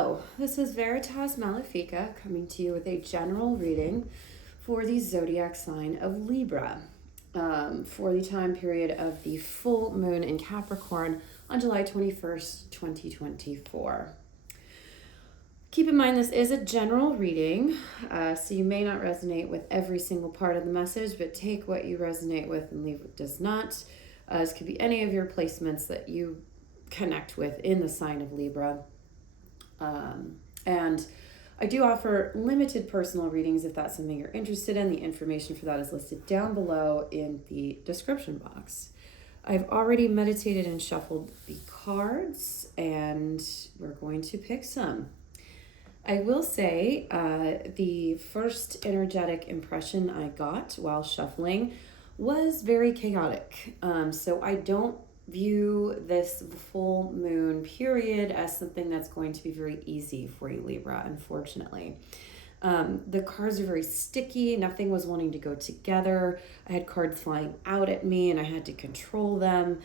Hello, this is Veritas Malefica coming to you with a general reading for the zodiac sign of Libra for the time period of the full moon in Capricorn on July 21st, 2024. Keep in mind this is a general reading, so you may not resonate with every single part of the message, but take what you resonate with and leave what does not. This could be any of your placements that you connect with in the sign of Libra. And I do offer limited personal readings if that's something you're interested in. The information for that is listed down below in the description box. I've already meditated and shuffled the cards, and we're going to pick some. I will say the first energetic impression I got while shuffling was very chaotic. So I don't view this full moon period as something that's going to be very easy for you, Libra, unfortunately. The cards are very sticky. Nothing was wanting to go together. I had cards flying out at me and I had to control them.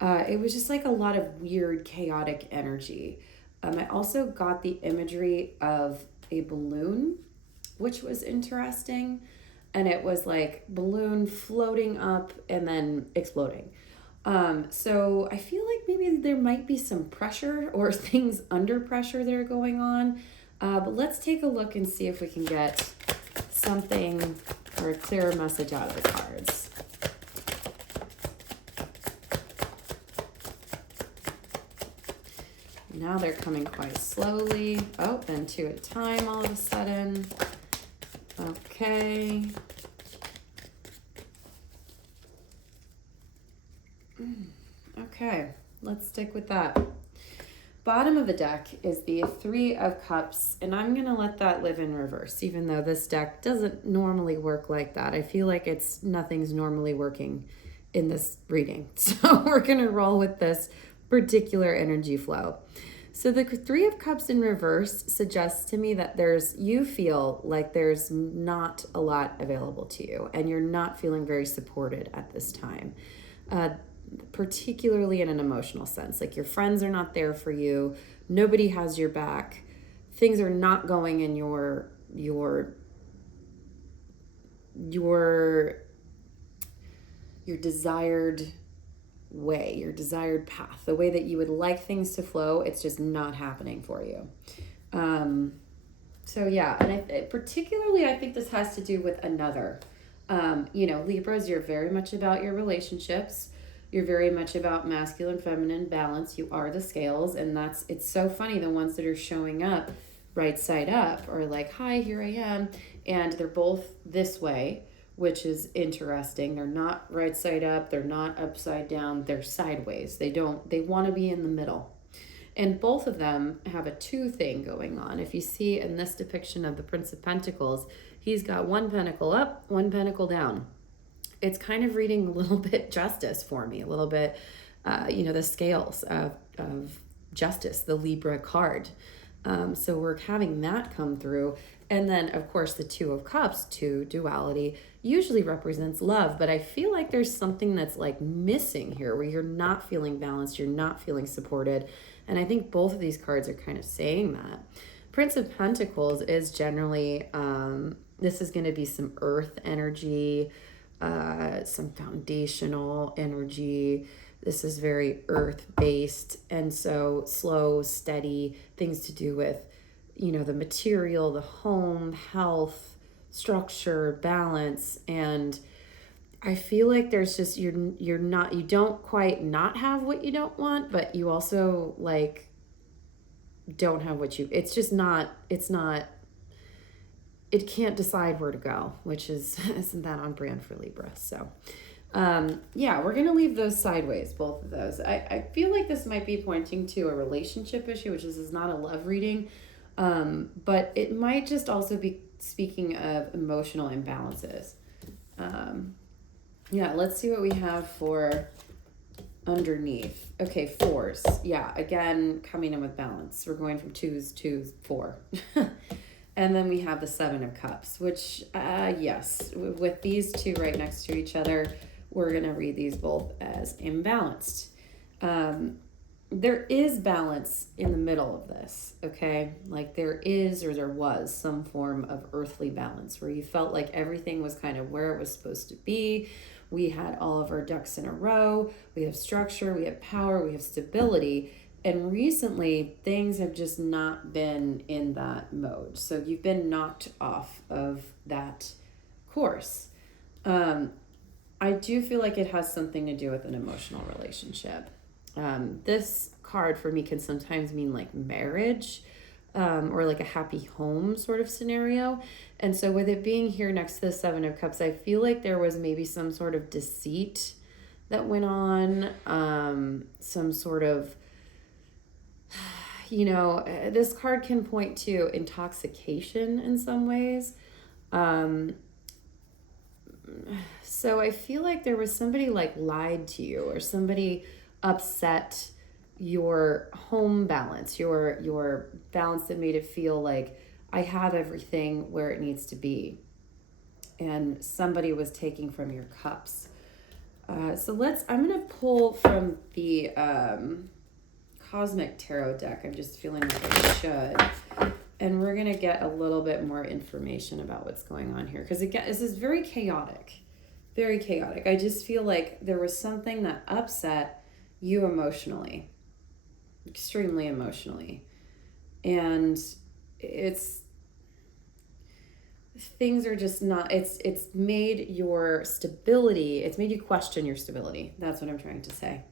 It was just like a lot of weird, chaotic energy. I also got the imagery of a balloon, which was interesting. And it was like balloon floating up and then exploding. So I feel like maybe there might be some pressure or things under pressure that are going on. But let's take a look and see if we can get something or a clearer message out of the cards. Now they're coming quite slowly. Oh, then two at a time all of a sudden. Okay. Okay, let's stick with that. Bottom of the deck is the Three of Cups, and I'm going to let that live in reverse, even though this deck doesn't normally work like that. I feel like nothing's normally working in this reading. So we're going to roll with this particular energy flow. So the Three of Cups in reverse suggests to me that you feel like there's not a lot available to you, and you're not feeling very supported at this time. Particularly in an emotional sense, like your friends are not there for you, nobody has your back, things are not going in your desired way, your desired path, the way that you would like things to flow. It's just not happening for you. So yeah, and particularly I think this has to do with another. Libras, you're very much about your relationships. You're very much about masculine, feminine balance. You are the scales, and it's so funny. The ones that are showing up right side up are like, hi, here I am. And they're both this way, which is interesting. They're not right side up. They're not upside down. They're sideways. They want to be in the middle. And both of them have a two thing going on. If you see in this depiction of the Prince of Pentacles, he's got one pentacle up, one pentacle down. It's kind of reading a little bit justice for me, a little bit, the scales of justice, the Libra card. So we're having that come through. And then, of course, the Two of Cups, duality, usually represents love. But I feel like there's something that's like missing here where you're not feeling balanced, you're not feeling supported. And I think both of these cards are kind of saying that. Prince of Pentacles is generally, this is going to be some earth energy, some foundational energy. This is very earth-based, and so slow, steady, things to do with, the material, the home, health, structure, balance. And I feel like there's just, you don't quite not have what you don't want, but you also like don't have what you, it can't decide where to go, which isn't that on brand for Libra. So we're going to leave those sideways, both of those. I feel like this might be pointing to a relationship issue, which is not a love reading, but it might just also be speaking of emotional imbalances. Let's see what we have for underneath. Okay, fours. Yeah, again, coming in with balance. We're going from twos to four. And then we have the Seven of Cups, which, yes, with these two right next to each other, we're going to read these both as imbalanced. there is balance in the middle of this, okay? Like there is, or there was some form of earthly balance where you felt like everything was kind of where it was supposed to be. We had all of our ducks in a row. We have structure, we have power, we have stability. And recently, things have just not been in that mode. So you've been knocked off of that course. I do feel like it has something to do with an emotional relationship. This card for me can sometimes mean like marriage, or like a happy home sort of scenario. And so with it being here next to the Seven of Cups, I feel like there was maybe some sort of deceit that went on, some sort of, this card can point to intoxication in some ways. So I feel like there was somebody like lied to you, or somebody upset your home balance, your balance that made it feel like I have everything where it needs to be. And somebody was taking from your cups. I'm going to pull from the Cosmic Tarot deck. I'm just feeling like I should. And we're going to get a little bit more information about what's going on here. Because again, this is very chaotic. Very chaotic. I just feel like there was something that upset you emotionally. Extremely emotionally. And things are just not, it's made your stability, it's made you question your stability. That's what I'm trying to say.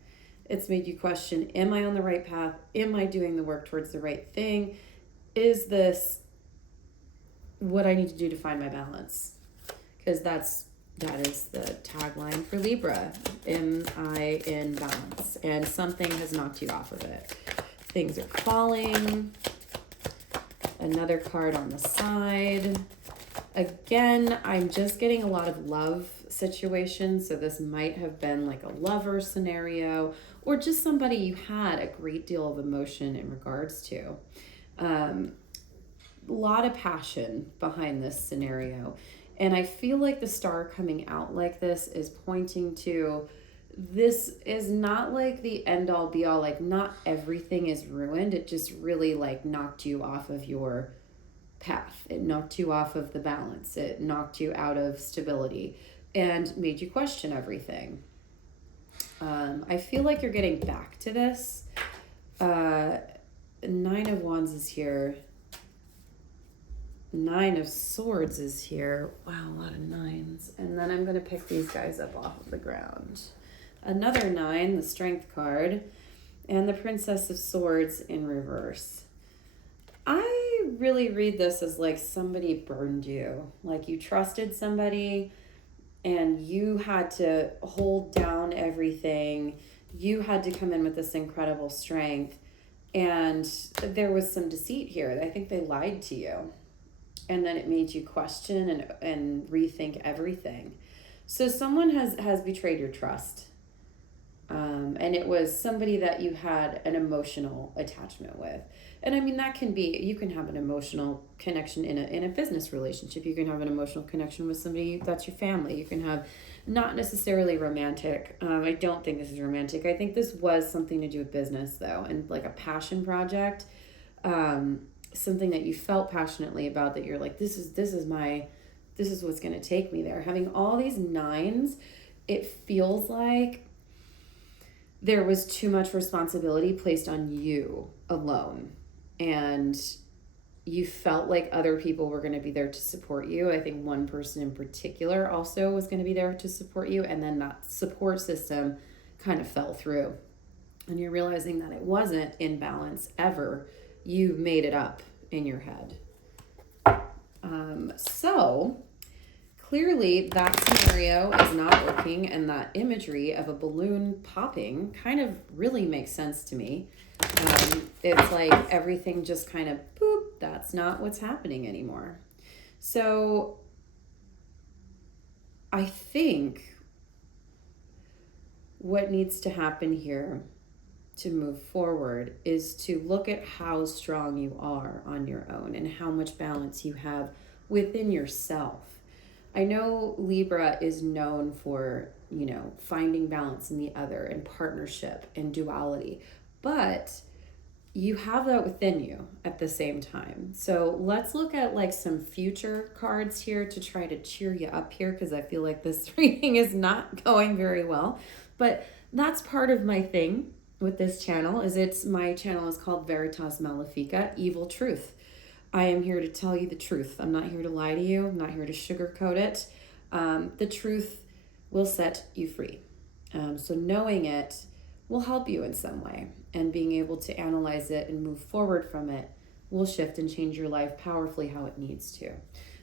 It's made you question, am I on the right path? Am I doing the work towards the right thing? Is this what I need to do to find my balance? Because that is the tagline for Libra. Am I in balance? And something has knocked you off of it. Things are falling. Another card on the side. Again, I'm just getting a lot of love situations. So this might have been like a lover scenario, or just somebody you had a great deal of emotion in regards to. A lot of passion behind this scenario. And I feel like the star coming out like this is pointing to, this is not like the end all be all, like not everything is ruined. It just really like knocked you off of your path. It knocked you off of the balance. It knocked you out of stability and made you question everything. I feel like you're getting back to this. Nine of Wands is here. Nine of Swords is here. Wow, a lot of nines. And then I'm going to pick these guys up off of the ground. Another nine, the Strength card, and the Princess of Swords in reverse. I really read this as like somebody burned you. Like you trusted somebody and you had to hold down everything. You had to come in with this incredible strength. And there was some deceit here. I think they lied to you. And then it made you question and rethink everything. So someone has betrayed your trust. And it was somebody that you had an emotional attachment with. And I mean, that can be, you can have an emotional connection in a business relationship. You can have an emotional connection with somebody that's your family. You can have not necessarily romantic. I don't think this is romantic. I think this was something to do with business though. And like a passion project, something that you felt passionately about, that you're like, this is what's going to take me there. Having all these nines, it feels like there was too much responsibility placed on you alone. And you felt like other people were going to be there to support you. I think one person in particular also was going to be there to support you. And then that support system kind of fell through. And you're realizing that it wasn't in balance ever. You made it up in your head. So clearly that scenario is not working, and that imagery of a balloon popping kind of really makes sense to me. It's like everything just kind of boop, that's not what's happening anymore. So I think what needs to happen here to move forward is to look at how strong you are on your own and how much balance you have within yourself. I know Libra is known for, finding balance in the other and partnership and duality. but you have that within you at the same time. So let's look at like some future cards here to try to cheer you up here, because I feel like this reading is not going very well. But that's part of my thing with this channel, is my channel is called Veritas Malefica, Evil Truth. I am here to tell you the truth. I'm not here to lie to you. I'm not here to sugarcoat it. The truth will set you free. So knowing it will help you in some way, and being able to analyze it and move forward from it will shift and change your life powerfully how it needs to.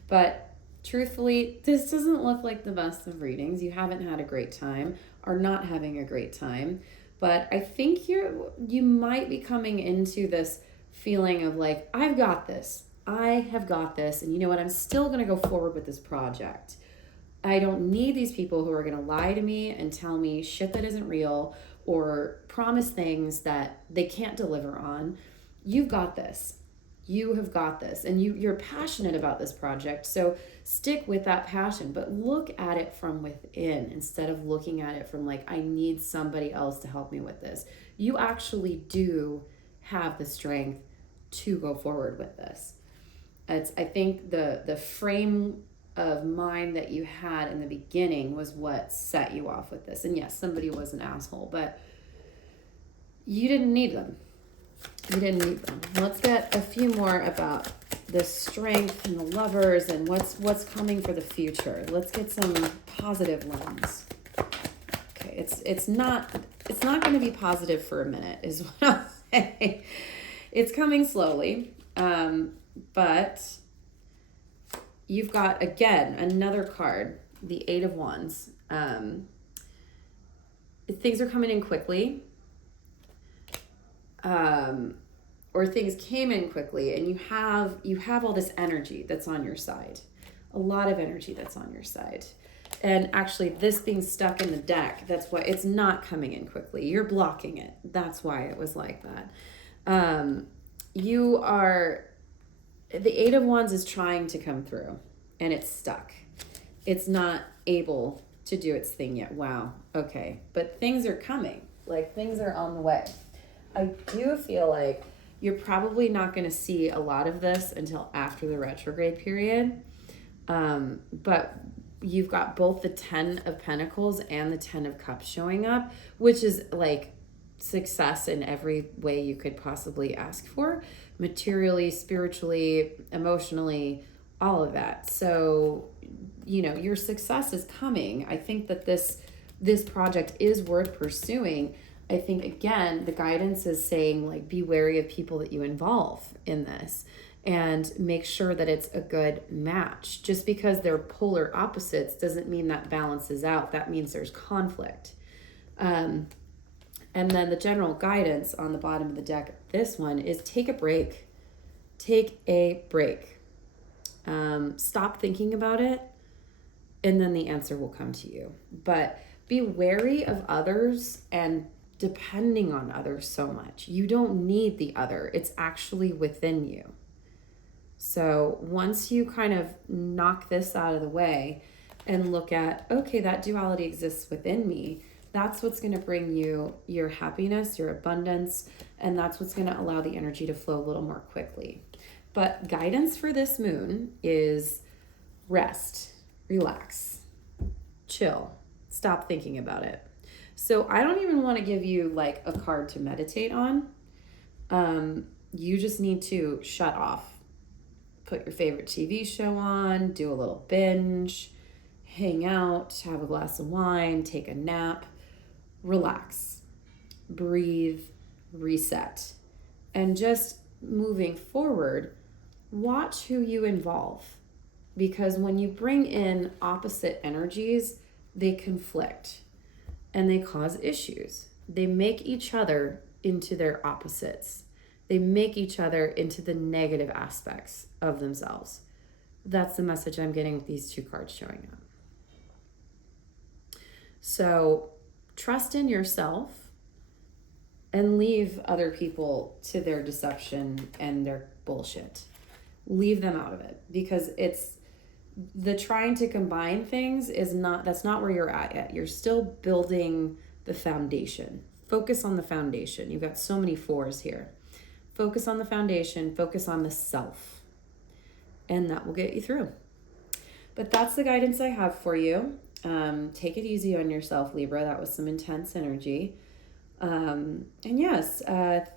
But truthfully, this doesn't look like the best of readings. You haven't had a great time, are not having a great time. But I think you might be coming into this feeling of like, I've got this. I have got this. And you know what? I'm still going to go forward with this project. I don't need these people who are going to lie to me and tell me shit that isn't real, or promise things that they can't deliver on. You've got this. You have got this. And you're passionate about this project. So stick with that passion, but look at it from within instead of looking at it from like, I need somebody else to help me with this. You actually do have the strength to go forward with this. I think the frame of mind that you had in the beginning was what set you off with this. And yes, somebody was an asshole, but you didn't need them. You didn't need them. Let's get a few more about the strength and the lovers and what's coming for the future. Let's get some positive ones. Okay, it's not going to be positive for a minute, is what I'll say. It's coming slowly, but you've got, again, another card, the Eight of Wands. Things are coming in quickly, or things came in quickly, and you have all this energy that's on your side, a lot of energy that's on your side. And actually, this being stuck in the deck, that's why it's not coming in quickly. You're blocking it. That's why it was like that. The Eight of Wands is trying to come through, and it's stuck. It's not able to do its thing yet. Wow. Okay. But things are coming. Like, things are on the way. I do feel like you're probably not going to see a lot of this until after the retrograde period. But you've got both the 10 of Pentacles and the 10 of Cups showing up, which is like success in every way you could possibly ask for, materially, spiritually, emotionally, all of that. So, your success is coming. I think that this project is worth pursuing. I think, again, the guidance is saying, like, be wary of people that you involve in this, and make sure that it's a good match. Just because they're polar opposites doesn't mean that balances out. That means there's conflict. And then the general guidance on the bottom of the deck, this one, is take a break. Take a break. Stop thinking about it, and then the answer will come to you. But be wary of others and depending on others so much. You don't need the other. It's actually within you. So once you kind of knock this out of the way and look at, okay, that duality exists within me, that's what's going to bring you your happiness, your abundance, and that's what's going to allow the energy to flow a little more quickly. But guidance for this moon is rest, relax, chill, stop thinking about it. So I don't even want to give you like a card to meditate on. You just need to shut off. Put your favorite TV show on, do a little binge, hang out, have a glass of wine, take a nap, relax, breathe, reset. And just moving forward, watch who you involve. Because when you bring in opposite energies, they conflict and they cause issues. They make each other into their opposites. They make each other into the negative aspects of themselves. That's the message I'm getting with these two cards showing up. So trust in yourself and leave other people to their deception and their bullshit. Leave them out of it, because it's the trying to combine things that's not where you're at yet. You're still building the foundation. focus on the foundation. You've got so many fours here. Focus on the foundation, focus on the self, and that will get you through. But that's the guidance I have for you. Take it easy on yourself, Libra. That was some intense energy. And yes,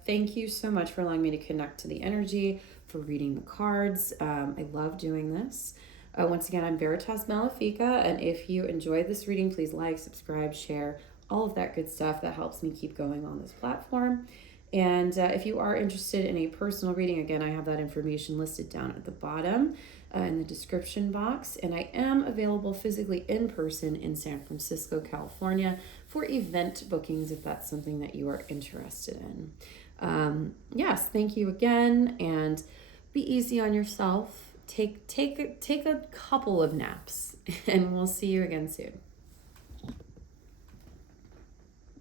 thank you so much for allowing me to connect to the energy, for reading the cards. I love doing this. Once again, I'm Veritas Malefica, and if you enjoyed this reading, please like, subscribe, share, all of that good stuff that helps me keep going on this platform. And if you are interested in a personal reading, again, I have that information listed down at the bottom in the description box. And I am available physically in person in San Francisco, California for event bookings if that's something that you are interested in. Yes, thank you again, and be easy on yourself. Take a couple of naps, and we'll see you again soon.